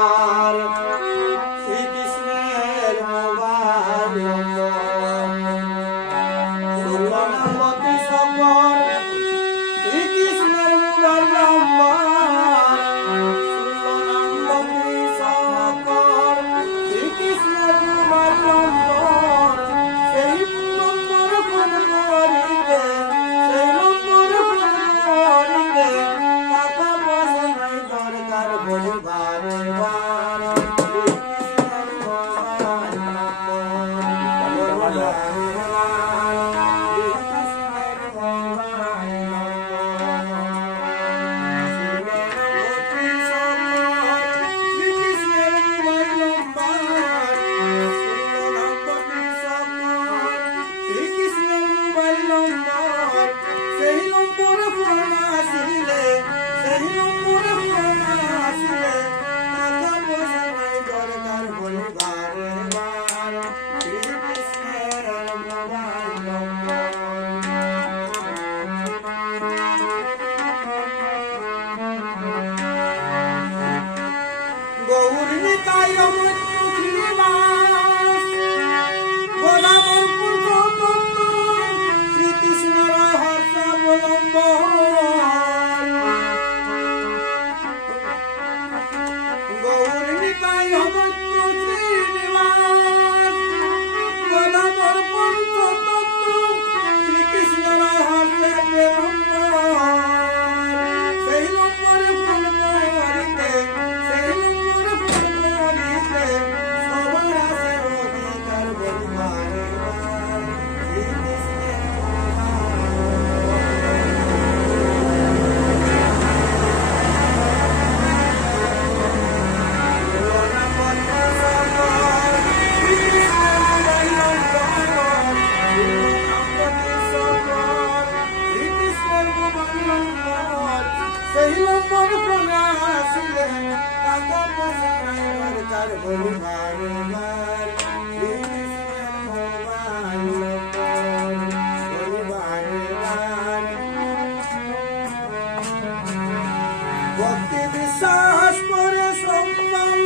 নম্বর শ্রীকৃষ্ণের মোবাইল নম্বর 16 নম্বর ডিসেম্বর শ্রীকৃষ্ণের মোবাইল নম্বর 16 নম্বর ডিসেম্বর শ্রীকৃষ্ণের মোবাইল নম্বর সেই নম্বর ফোন করিতে সেই নম্বর ফোন করিতে টাকা পয়সা নাই দরকার বলি বারে বার শ্রীকৃষ্ণের মোবাইল নম্বর ভক্তি বিশ্বাস করে সম্মান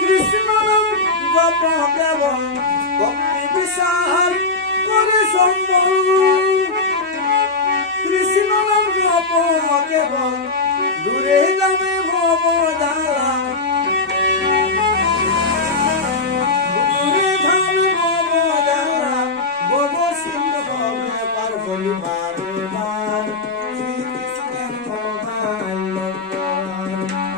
কৃষ্ণ নাম জপ কেবল ভক্তি বিশ্বাস করে সম্মান কৃষ্ণ নাম জপ কেবল দূরে যাবে ভব জ্বালা দূরে যাবে ভব জ্বালা ভব সিন্ধু হবে পার বলি বারে বার শ্রীকৃষ্ণের মোবাইল নম্বর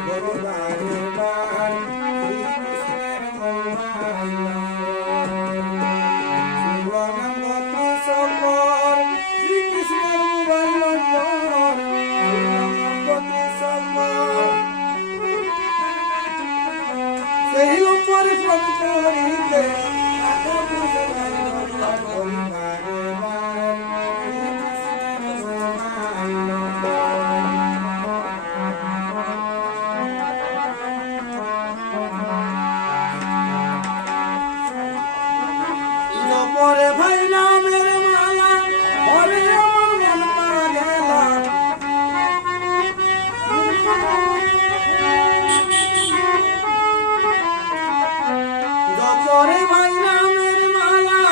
বলি বারে বার শ্রীকৃষ্ণের মোবাইল নম্বর 16 নম্বর ডিসেম্বর শ্রীকৃষ্ণের মোবাইল নম্বর 16 নম্বর ডিসেম্বর সেই নম্বরে ফোন করিতে টাকা পয়সা নাই দরকার বলি বারে বার শ্রীকৃষ্ণের মোবাইল নম্বরে ভাই নামের মালা ওরে আমার মন পাগলা জপরে ভাই নামের মালা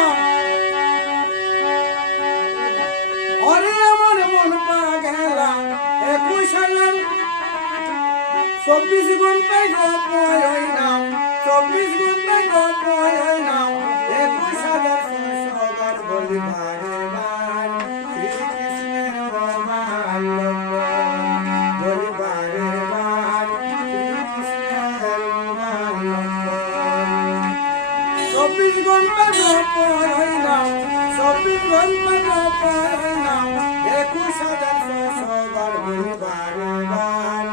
ওরে আমার মন পাগলা 21,024 ঘন্টায় জপ হয় নাম 24 ঘন্টায় জপ হয় নাম 21,600 বলি বারে বার শ্রীকৃষ্ণের মোবাইল নম্বর বলি বারে বার শ্রীকৃষ্ণের মোবাইল নম্বর 24 ঘন্টা জপ হয় নাম 24 ঘন্টা জপ হয় নাম 21,600 বলি বারে বার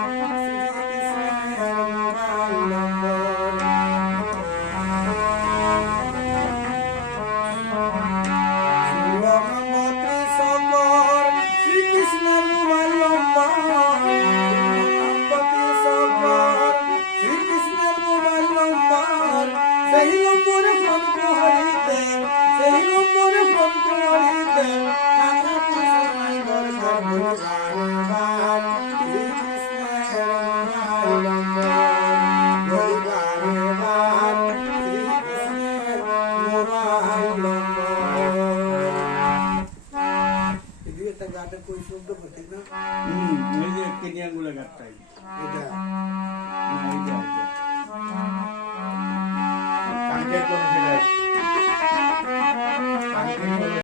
শ্রীকৃষ্ণের মোবাইল নম্বর 16 নম্বর ডিসেম্বর শ্রীকৃষ্ণের মোবাইল নম্বর 16 নম্বর ডিসেম্বর শ্রীকৃষ্ণের মোবাইল নম্বর সেই নম্বরে ফোন করিতে সেই নম্বরে ফোন করিতে টাকা পয়সা নাই দরকার এটা কই শব্দ প্রতীক না এই যে কেনিয়াগুলো গাছটাই এটা না, এইটা কাঙ্কের কোনো